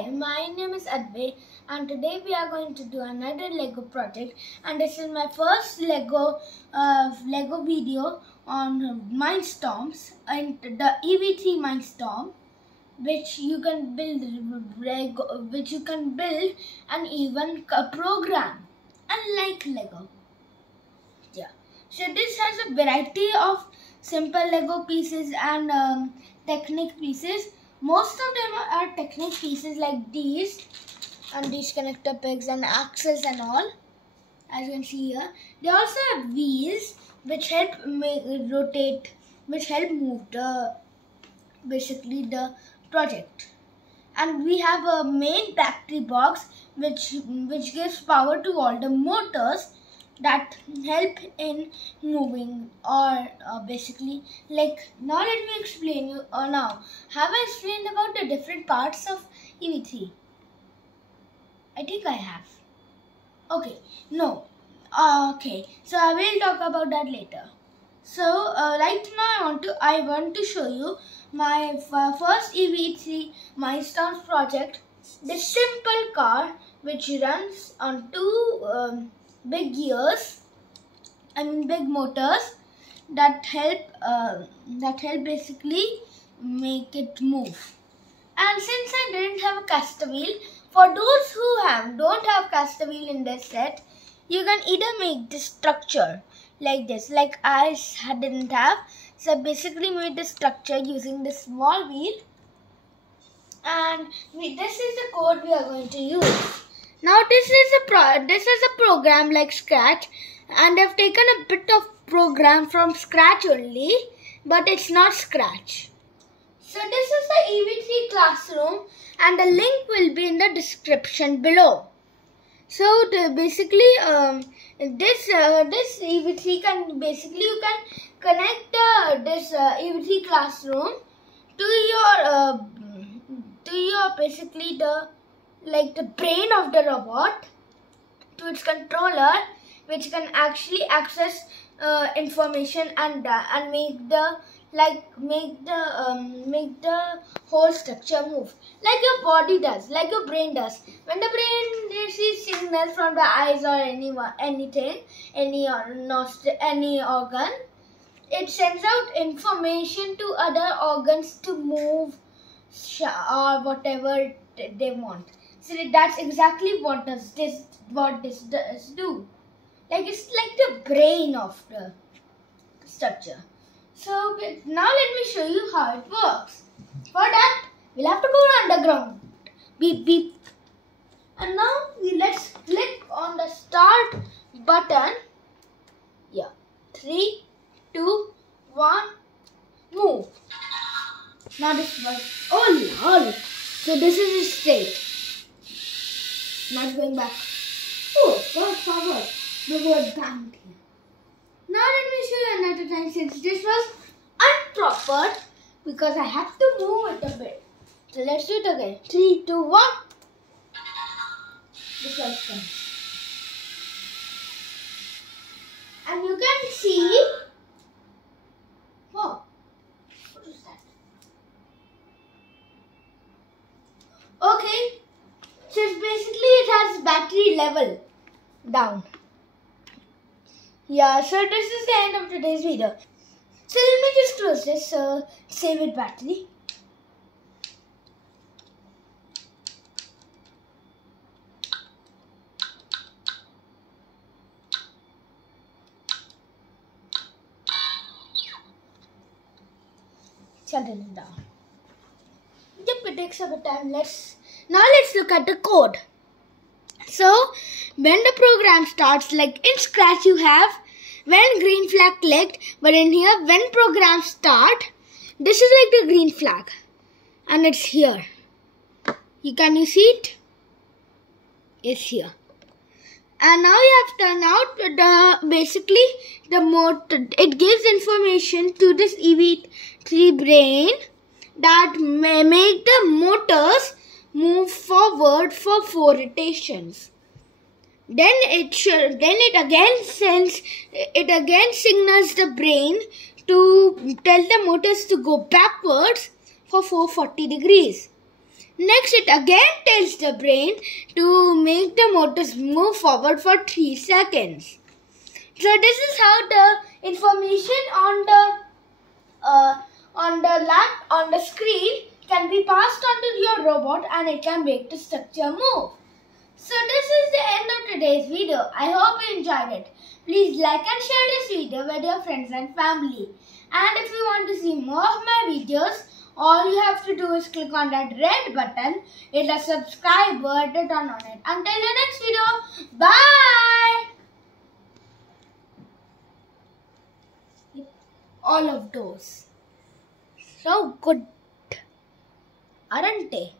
Hi, my name is Advay and today we are going to do another Lego project, and this is my first Lego video on Mindstorms and the EV3 Mindstorm, which you can build and even program, unlike Lego. Yeah. So this has a variety of simple Lego pieces and Technic pieces. Most of them are Technic pieces like these and these connector pegs and axles and all, as you can see here. They also have wheels which help rotate, which help move the project. And we have a main battery box which gives power to all the motors that help in moving, or basically, like, now let me explain you. Now, have I explained about the different parts of EV3? I think I have. Okay, no. Okay, so I will talk about that later. So right now I want to show you my first EV3 Mindstorms project. This simple car which runs on two big motors that help basically make it move. And since I didn't have a caster wheel, for those who don't have caster wheel in this set, you can either make this structure like this, like I didn't have. So I basically made the structure using this small wheel, and this is the code we are going to use. Now this is a program like Scratch, and I've taken a bit of program from Scratch only, but it's not Scratch. So this is the EV3 classroom, and the link will be in the description below. So basically, this EV3 can you can connect this EV3 classroom to your basically the brain of the robot, to its controller, which can actually access information and make the whole structure move, like your body does, like your brain does. When the brain receives signals from the eyes or any organ, it sends out information to other organs to move or whatever they want. So that's exactly what this does do. Like, it's like the brain of the structure. So now let me show you how it works. For that, we'll have to go underground. Beep beep. And now let's click on the start button. Yeah. 3, 2, 1, move. Now this works. Oh lol. So this is straight. Now it's going back. Oh, go forward. The word bang here. Now let me show you another time, since this was unproper, because I have to move it a bit. So let's do it again. 3, 2, 1. This was done. And you can see. Wow. What is that? Okay. So it's basically, it has battery level down. Yeah, so this is the end of today's video. So let me just close this, save it battery. Shut it down. Yep, it takes a bit of time. Now let's look at the code. So when the program starts, like in Scratch you have when green flag clicked, but in here when program start, this is like the green flag, and it's here. Can you see it? It's here. And now you have turned out the motor. It gives information to this EV3 brain that may make the motors move forward for 4 rotations. Then it again signals the brain to tell the motors to go backwards for 440 degrees. Next, it again tells the brain to make the motors move forward for 3 seconds. So this is how the information on the screen can be passed on to your robot, and it can make the structure move. So this is the end of today's video. I hope you enjoyed it. Please like and share this video with your friends and family. And if you want to see more of my videos, all you have to do is click on that red button. Hit a subscribe button, turn on it. Until the next video, bye! All of those. So good, aren't they?